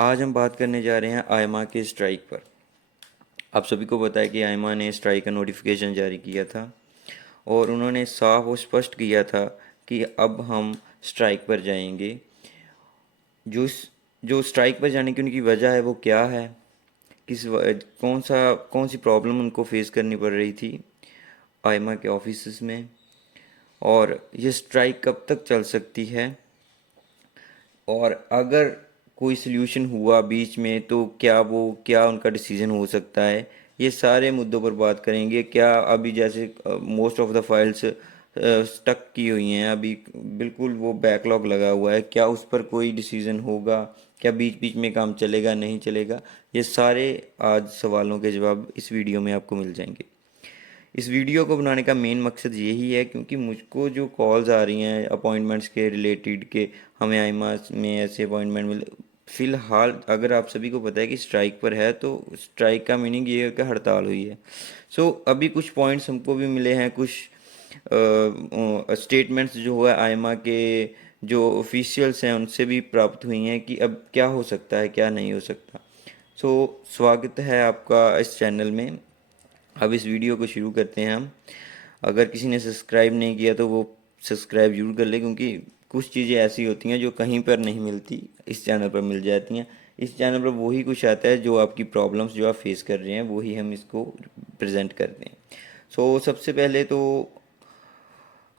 आज हम बात करने जा रहे हैं आयमा के स्ट्राइक पर। आप सभी को पता है कि आयमा ने स्ट्राइक का नोटिफिकेशन जारी किया था और उन्होंने साफ और स्पष्ट किया था कि अब हम स्ट्राइक पर जाएंगे। जो जो स्ट्राइक पर जाने की उनकी वजह है वो क्या है, कौन सी प्रॉब्लम उनको फेस करनी पड़ रही थी आयमा के ऑफिस में, और ये स्ट्राइक कब तक चल सकती है, और अगर कोई सल्यूशन हुआ बीच में तो क्या उनका डिसीजन हो सकता है। ये सारे मुद्दों पर बात करेंगे। क्या अभी जैसे most of the files stuck की हुई हैं, अभी बिल्कुल वो बैकलॉग लगा हुआ है, क्या उस पर कोई डिसीजन होगा, क्या बीच बीच में काम चलेगा नहीं चलेगा। ये सारे आज सवालों के जवाब इस वीडियो में आपको मिल जाएंगे। इस वीडियो को बनाने का मेन मकसद यही है क्योंकि मुझको जो कॉल्स आ रही हैं अपॉइंटमेंट्स के रिलेटेड के हमें आईमास में ऐसे अपॉइंटमेंट मिले। फ़िलहाल अगर आप सभी को पता है कि स्ट्राइक पर है तो स्ट्राइक का मीनिंग ये है कि हड़ताल हुई है। अभी कुछ पॉइंट्स हमको भी मिले हैं, कुछ स्टेटमेंट्स जो है आयमा के जो ऑफिशियल्स हैं उनसे भी प्राप्त हुई हैं कि अब क्या हो सकता है क्या नहीं हो सकता। स्वागत है आपका इस चैनल में। अब इस वीडियो को शुरू करते हैं हम। अगर किसी ने सब्सक्राइब नहीं किया तो वो सब्सक्राइब जरूर कर ले, क्योंकि कुछ चीज़ें ऐसी होती हैं जो कहीं पर नहीं मिलती, इस चैनल पर मिल जाती हैं। इस चैनल पर वही कुछ आता है जो आपकी प्रॉब्लम्स जो आप फेस कर रहे हैं वही हम इसको प्रेजेंट करते हैं। सबसे पहले तो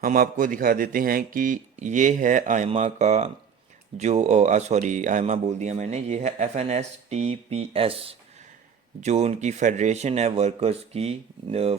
हम आपको दिखा देते हैं कि ये है आयमा का जो सॉरी आयमा बोल दिया मैंने, ये है FNSTPS, जो उनकी फेडरेशन है वर्कर्स की।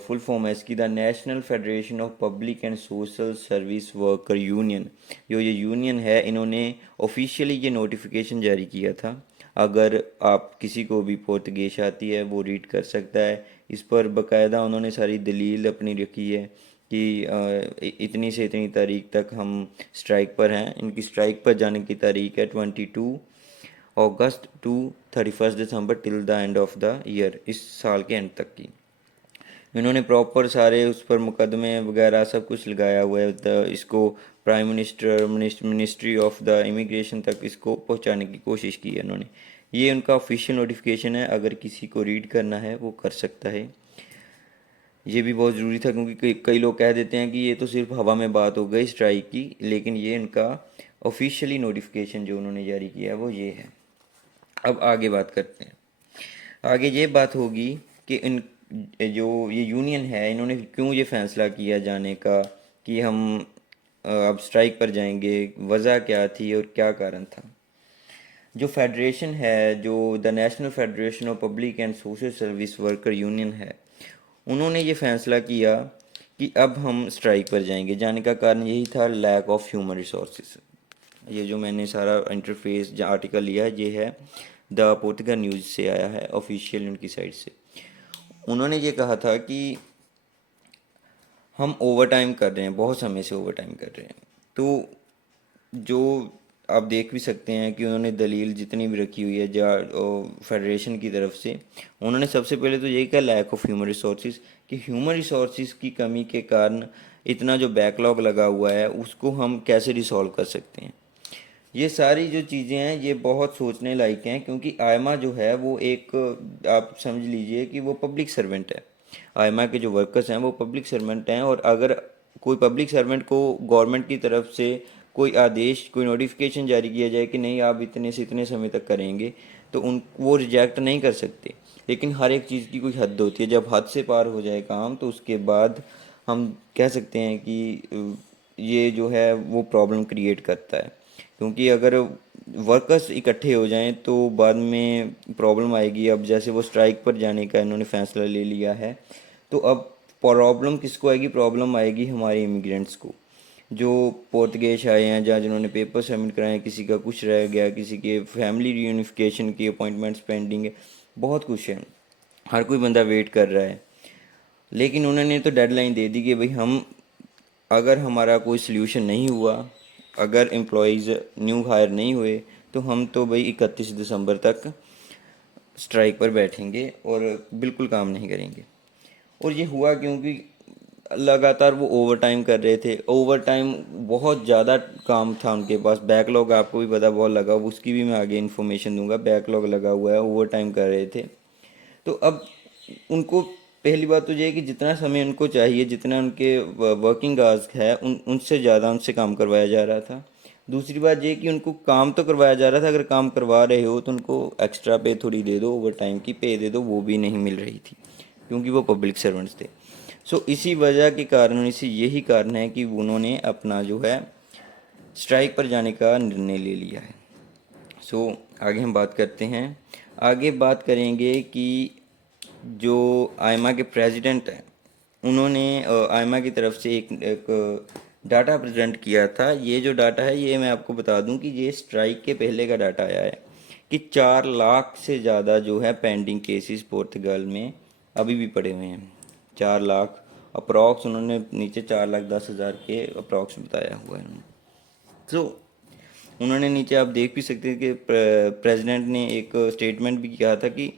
फुल फॉर्म है इसकी the national federation of public and social service worker union. जो ये यूनियन है इन्होंने ऑफिशियली ये नोटिफिकेशन जारी किया था। अगर आप किसी को भी पोर्तुगीज आती है वो रीड कर सकता है। इस पर बाकायदा उन्होंने सारी दलील अपनी रखी है कि इतनी से इतनी तारीख तक हम स्ट्राइक पर हैं। इनकी स्ट्राइक पर जाने की तारीख है 22 August to 31 December till the end of the year, इस साल के एंड तक की। इन्होंने प्रॉपर सारे उस पर मुकदमे वगैरह सब कुछ लगाया हुआ है। इसको prime minister ministry of the immigration तक इसको पहुंचाने की कोशिश की है इन्होंने। ये उनका ऑफिशियल नोटिफिकेशन है, अगर किसी को रीड करना है वो कर सकता है। ये भी बहुत ज़रूरी था क्योंकि कई लोग कह देते हैं कि ये तो सिर्फ हवा में बात हो गई स्ट्राइक की, लेकिन ये इनका ऑफिशियली नोटिफिकेशन जो उन्होंने जारी किया है वो ये है। अब आगे बात करते हैं। आगे ये बात होगी कि इन जो ये यूनियन है इन्होंने क्यों ये फैसला किया जाने का कि हम अब स्ट्राइक पर जाएंगे, वजह क्या थी और क्या कारण था। जो फेडरेशन है, जो the national federation of public and social service worker union है, उन्होंने ये फैसला किया कि अब हम स्ट्राइक पर जाएंगे। जाने का कारण यही था, लैक ऑफ ह्यूमन रिसोर्सेज। ये जो मैंने सारा इंटरफेस जो आर्टिकल लिया है ये है द पोर्तुगल न्यूज़ से आया है, ऑफिशियल उनकी साइट से। उन्होंने ये कहा था कि हम ओवर टाइम कर रहे हैं, बहुत समय से ओवर टाइम कर रहे हैं। तो जो आप देख भी सकते हैं कि उन्होंने दलील जितनी भी रखी हुई है फेडरेशन की तरफ से, उन्होंने सबसे पहले तो यही कहा लैक ऑफ ह्यूमन रिसोर्सेज, कि ह्यूमन रिसोर्सेज की कमी के कारण इतना जो बैकलॉग लगा हुआ है उसको हम कैसे रिसॉल्व कर सकते हैं। ये सारी जो चीज़ें हैं ये बहुत सोचने लायक हैं, क्योंकि आयमा जो है वो एक, आप समझ लीजिए कि वो पब्लिक सर्वेंट है। आयमा के जो वर्कर्स हैं वो पब्लिक सर्वेंट हैं, और अगर कोई पब्लिक सर्वेंट को गवर्नमेंट की तरफ से कोई आदेश, कोई नोटिफिकेशन जारी किया जाए कि नहीं आप इतने से इतने समय तक करेंगे, तो उन वो रिजेक्ट नहीं कर सकते। लेकिन हर एक चीज़ की कोई हद होती है, जब हद से पार हो जाए काम तो उसके बाद हम कह सकते हैं कि ये जो है वो प्रॉब्लम क्रिएट करता है। क्योंकि अगर वर्कर्स इकट्ठे हो जाएं तो बाद में प्रॉब्लम आएगी। अब जैसे वो स्ट्राइक पर जाने का इन्होंने फैसला ले लिया है, तो अब प्रॉब्लम किसको आएगी? प्रॉब्लम आएगी हमारे इमिग्रेंट्स को, जो पोर्तुगेज आए हैं, जहाँ जिन्होंने पेपर सबमिट कराए, किसी का कुछ रह गया, किसी के फैमिली रीयूनिफिकेशन की अपॉइंटमेंट्स पेंडिंग है, बहुत कुछ है, हर कोई बंदा वेट कर रहा है। लेकिन उन्होंने तो डेडलाइन दे दी कि भाई हम, अगर हमारा कोई सल्यूशन नहीं हुआ, अगर एम्प्लॉयज़ न्यू हायर नहीं हुए, तो हम तो भाई 31 दिसंबर तक स्ट्राइक पर बैठेंगे और बिल्कुल काम नहीं करेंगे। और ये हुआ क्योंकि लगातार वो ओवर टाइम कर रहे थे। ओवर टाइम बहुत ज़्यादा काम था उनके पास, बैकलॉग आपको भी पता बहुत लगा, उसकी भी मैं आगे इन्फॉर्मेशन दूंगा। बैकलॉग लगा हुआ है, ओवर टाइम कर रहे थे। तो अब उनको पहली बात तो ये है कि जितना समय उनको चाहिए, जितना उनके वर्किंग आवर्स है, उनसे ज़्यादा उनसे काम करवाया जा रहा था। दूसरी बात ये कि उनको काम तो करवाया जा रहा था, अगर काम करवा रहे हो तो उनको एक्स्ट्रा पे थोड़ी दे दो, ओवर टाइम की पे दे दो, वो भी नहीं मिल रही थी क्योंकि वो पब्लिक सर्वेंट्स थे। सो इसी वजह के कारण, इसी यही कारण है कि उन्होंने अपना जो है स्ट्राइक पर जाने का निर्णय ले लिया है। सो आगे हम बात करते हैं। आगे बात करेंगे कि जो आयमा के प्रेसिडेंट हैं, उन्होंने आयमा की तरफ से एक डाटा प्रेजेंट किया था। ये जो डाटा है, ये मैं आपको बता दूं कि ये स्ट्राइक के पहले का डाटा आया है कि 4 लाख से ज़्यादा जो है पेंडिंग केसेस पुर्तगाल में अभी भी पड़े हुए हैं। 4 लाख अप्रॉक्स, उन्होंने नीचे 4,10,000 के अप्रॉक्स बताया हुआ है। तो उन्होंने नीचे आप देख भी सकते हैं कि प्रेसिडेंट ने एक स्टेटमेंट भी किया था कि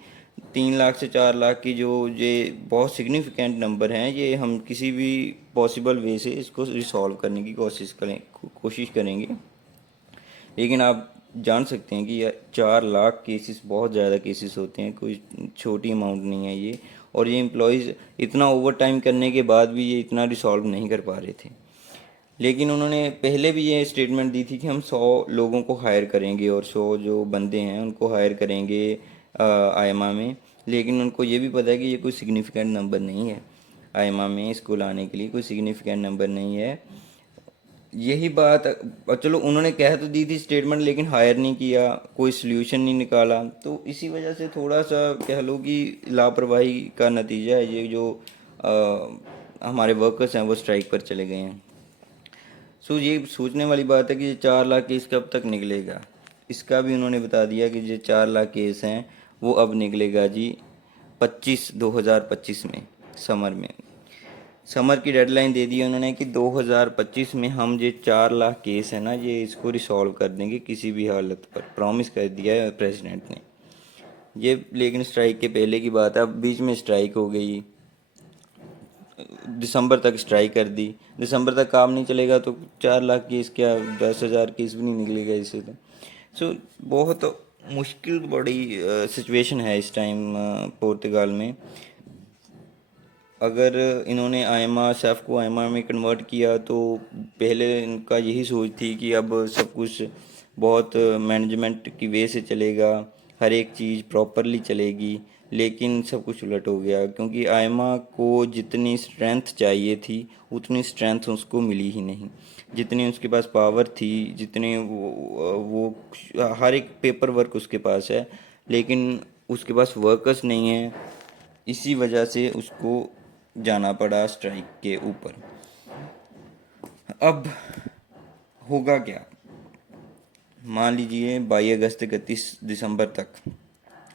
3 लाख से 4 लाख की जो ये बहुत सिग्निफिकेंट नंबर हैं, ये हम किसी भी पॉसिबल वे से इसको रिसॉल्व करने की कोशिश करेंगे। लेकिन आप जान सकते हैं कि यार 4 लाख केसेस बहुत ज़्यादा केसेस होते हैं, कोई छोटी अमाउंट नहीं है ये। और ये एम्प्लॉयज़ इतना ओवर टाइम करने के बाद भी ये इतना रिसॉल्व नहीं कर पा रहे थे। लेकिन उन्होंने पहले भी ये स्टेटमेंट दी थी कि हम 100 लोगों को हायर करेंगे और 100 जो बंदे हैं उनको हायर करेंगे आयमा में। लेकिन उनको ये भी पता है कि ये कोई सिग्निफिकेंट नंबर नहीं है, आयमा में इसको लाने के लिए कोई सिग्निफिकेंट नंबर नहीं है। यही बात, चलो उन्होंने कह तो दी थी स्टेटमेंट, लेकिन हायर नहीं किया, कोई सल्यूशन नहीं निकाला। तो इसी वजह से थोड़ा सा कह लो कि लापरवाही का नतीजा है ये, जो हमारे वर्कर्स हैं वो स्ट्राइक पर चले गए हैं। सो ये सोचने वाली बात है कि ये 4 लाख केस कब तक निकलेगा। इसका भी उन्होंने बता दिया कि ये 4 लाख केस हैं वो अब निकलेगा जी 2025 में, समर में। समर की डेडलाइन दे दी है उन्होंने कि 2025 में हम ये 4 लाख केस है ना, ये इसको रिसॉल्व कर देंगे किसी भी हालत पर, प्रॉमिस कर दिया है प्रेसिडेंट ने ये। लेकिन स्ट्राइक के पहले की बात है, अब बीच में स्ट्राइक हो गई, दिसंबर तक स्ट्राइक कर दी। दिसंबर तक काम नहीं चलेगा तो 4 लाख केस क्या, 10,000 केस भी नहीं निकलेगा इससे तो। सो बहुत मुश्किल बड़ी सिचुएशन है इस टाइम पुर्तगाल में। अगर इन्होंने आयमा सेफ को आयमा में कन्वर्ट किया तो पहले इनका यही सोच थी कि अब सब कुछ बहुत मैनेजमेंट की वे से चलेगा, हर एक चीज़ प्रॉपरली चलेगी। लेकिन सब कुछ उलट हो गया, क्योंकि आयमा को जितनी स्ट्रेंथ चाहिए थी उतनी स्ट्रेंथ उसको मिली ही नहीं। जितनी उसके पास पावर थी, जितने वो हर एक पेपर वर्क उसके पास है, लेकिन उसके पास वर्कर्स नहीं है। इसी वजह से उसको जाना पड़ा स्ट्राइक के ऊपर। अब होगा क्या, मान लीजिए 22 अगस्त 31 दिसंबर तक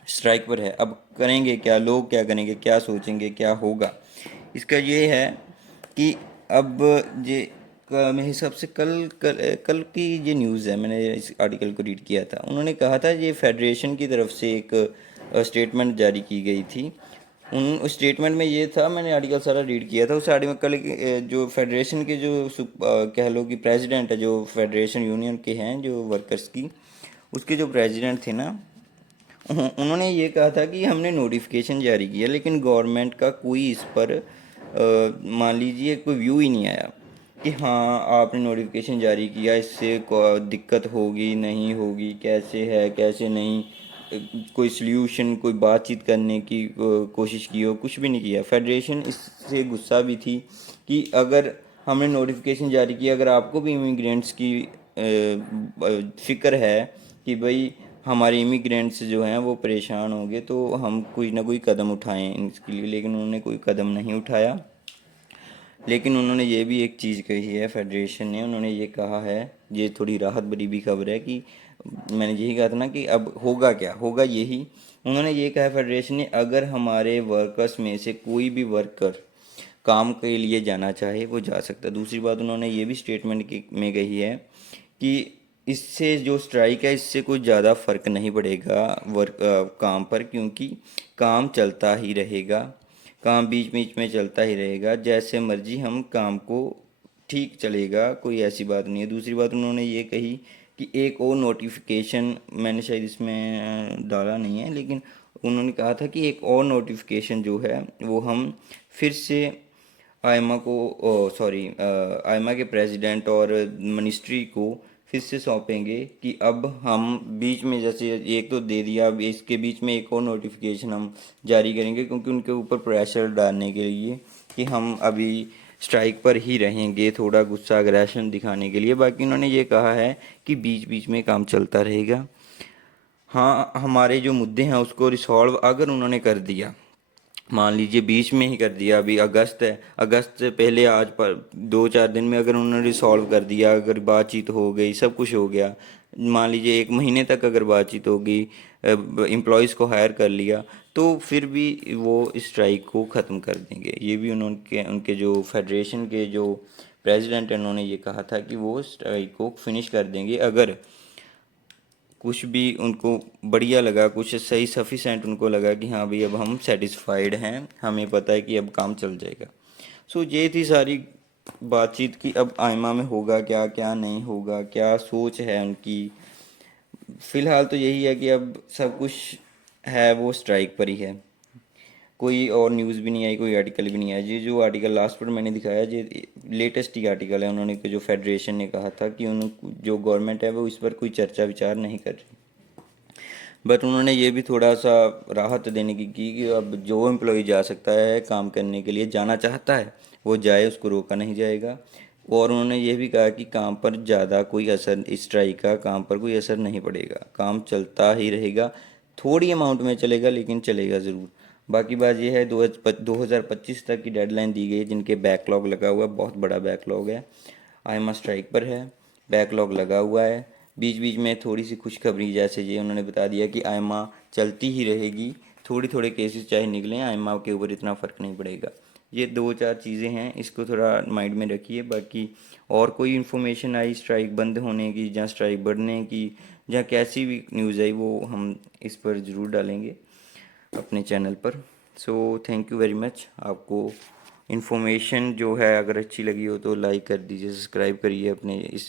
स्ट्राइक पर है। अब करेंगे क्या लोग, क्या करेंगे, क्या सोचेंगे, क्या होगा, इसका ये है कि अब ये मेरे हिसाब से कल की ये न्यूज़ है, मैंने इस आर्टिकल को रीड किया था। उन्होंने कहा था ये फेडरेशन की तरफ से एक स्टेटमेंट जारी की गई थी। उन स्टेटमेंट में ये था, मैंने आर्टिकल सारा रीड किया था। उस आर्टिकल जो फेडरेशन के जो कह लो कि प्रेसिडेंट है, जो फेडरेशन यूनियन के हैं जो वर्कर्स की, उसके जो प्रेसिडेंट थे ना, उन्होंने ये कहा था कि हमने नोटिफिकेशन जारी किया लेकिन गवर्नमेंट का कोई इस पर मान लीजिए कोई व्यू ही नहीं आया कि हाँ आपने नोटिफिकेशन जारी किया, इससे दिक्कत होगी नहीं होगी, कैसे है कैसे नहीं, कोई सल्यूशन, कोई बातचीत करने की कोशिश की हो, कुछ भी नहीं किया। फेडरेशन इससे गुस्सा भी थी कि अगर हमने नोटिफिकेशन जारी किया, अगर आपको भी इमिग्रेंट्स की फ़िक्र है कि भाई हमारे इमिग्रेंट्स जो हैं वो परेशान होंगे, तो हम कोई ना कोई कदम उठाएं इसके लिए। लेकिन उन्होंने कोई कदम नहीं उठाया। लेकिन उन्होंने ये भी एक चीज़ कही है फेडरेशन ने, उन्होंने ये कहा है, ये थोड़ी राहत भरी भी खबर है कि मैंने यही कहा था ना कि अब होगा क्या, होगा यही। उन्होंने ये कहा फेडरेशन ने, अगर हमारे वर्कर्स में से कोई भी वर्कर काम के लिए जाना चाहे वो जा सकता है। दूसरी बात उन्होंने ये भी स्टेटमेंट में कही है कि इससे जो स्ट्राइक है इससे कोई ज़्यादा फ़र्क नहीं पड़ेगा काम पर, क्योंकि काम चलता ही रहेगा। काम बीच बीच में चलता ही रहेगा, जैसे मर्जी हम काम को ठीक चलेगा, कोई ऐसी बात नहीं है। दूसरी बात उन्होंने ये कही कि एक और नोटिफिकेशन, मैंने शायद इसमें डाला नहीं है, लेकिन उन्होंने कहा था कि एक और नोटिफिकेशन जो है वो हम फिर से आयमा को, सॉरी, आयमा के प्रेसिडेंट और मिनिस्ट्री को फिर से सौंपेंगे कि अब हम बीच में, जैसे एक तो दे दिया, अब इसके बीच में एक और नोटिफिकेशन हम जारी करेंगे, क्योंकि उनके ऊपर प्रेशर डालने के लिए कि हम अभी स्ट्राइक पर ही रहेंगे, थोड़ा गुस्सा अग्रेशन दिखाने के लिए। बाकी उन्होंने ये कहा है कि बीच बीच में काम चलता रहेगा। हाँ, हमारे जो मुद्दे हैं उसको रिसॉल्व अगर उन्होंने कर दिया, मान लीजिए बीच में ही कर दिया, अभी अगस्त है, अगस्त से पहले आज पर 2-4 दिन में अगर उन्होंने रिसॉल्व कर दिया, अगर बातचीत हो गई, सब कुछ हो गया, मान लीजिए 1 महीने तक अगर बातचीत होगी, एम्प्लॉयज़ को हायर कर लिया, तो फिर भी वो स्ट्राइक को ख़त्म कर देंगे। ये भी उन्होंने, उनके जो फेडरेशन के जो प्रेसिडेंट हैं, उन्होंने ये कहा था कि वो स्ट्राइक को फिनिश कर देंगे अगर कुछ भी उनको बढ़िया लगा, कुछ सही सफिशेंट उनको लगा कि हाँ भाई अब हम सेटिस्फाइड हैं, हमें पता है कि अब काम चल जाएगा। सो ये थी सारी बातचीत की अब आइमा में होगा क्या, क्या नहीं होगा, क्या सोच है उनकी। फिलहाल तो यही है कि अब सब कुछ है वो स्ट्राइक पर ही है, कोई और न्यूज़ भी नहीं आई, कोई आर्टिकल भी नहीं आया। ये जो आर्टिकल लास्ट पर मैंने दिखाया, ये लेटेस्ट ही आर्टिकल है। उन्होंने, जो फेडरेशन ने कहा था कि उन जो गवर्नमेंट है वो इस पर कोई चर्चा विचार नहीं कर रही, बट उन्होंने ये भी थोड़ा सा राहत देने की कि अब जो एम्प्लॉय जा सकता है काम करने के लिए, जाना चाहता है वो जाए, उसको रोका नहीं जाएगा। और उन्होंने ये भी कहा कि काम पर ज़्यादा कोई असर, इस स्ट्राइक का काम पर कोई असर नहीं पड़ेगा, काम चलता ही रहेगा, थोड़ी अमाउंट में चलेगा लेकिन चलेगा ज़रूर। बाकी बात यह है, 2025 तक की डेडलाइन दी गई है, जिनके बैकलॉग लगा हुआ है, बहुत बड़ा बैकलॉग है। आईएमए स्ट्राइक पर है, बैकलॉग लगा हुआ है। बीच बीच में थोड़ी सी खुशखबरी, जैसे ये उन्होंने बता दिया कि आईएमए चलती ही रहेगी, थोड़े थोड़े केसेस चाहे निकलें, आईएमए के ऊपर इतना फ़र्क नहीं पड़ेगा। ये 2-4 चीज़ें हैं, इसको थोड़ा माइंड में रखिए। बाकी और कोई इन्फॉर्मेशन आई स्ट्राइक बंद होने की, जहाँ स्ट्राइक बढ़ने की, जहाँ कैसी भी न्यूज़ आई, वो हम इस पर ज़रूर डालेंगे अपने चैनल पर। So thank you very much. आपको इन्फॉर्मेशन जो है अगर अच्छी लगी हो तो लाइक कर दीजिए, सब्सक्राइब करिए अपने इस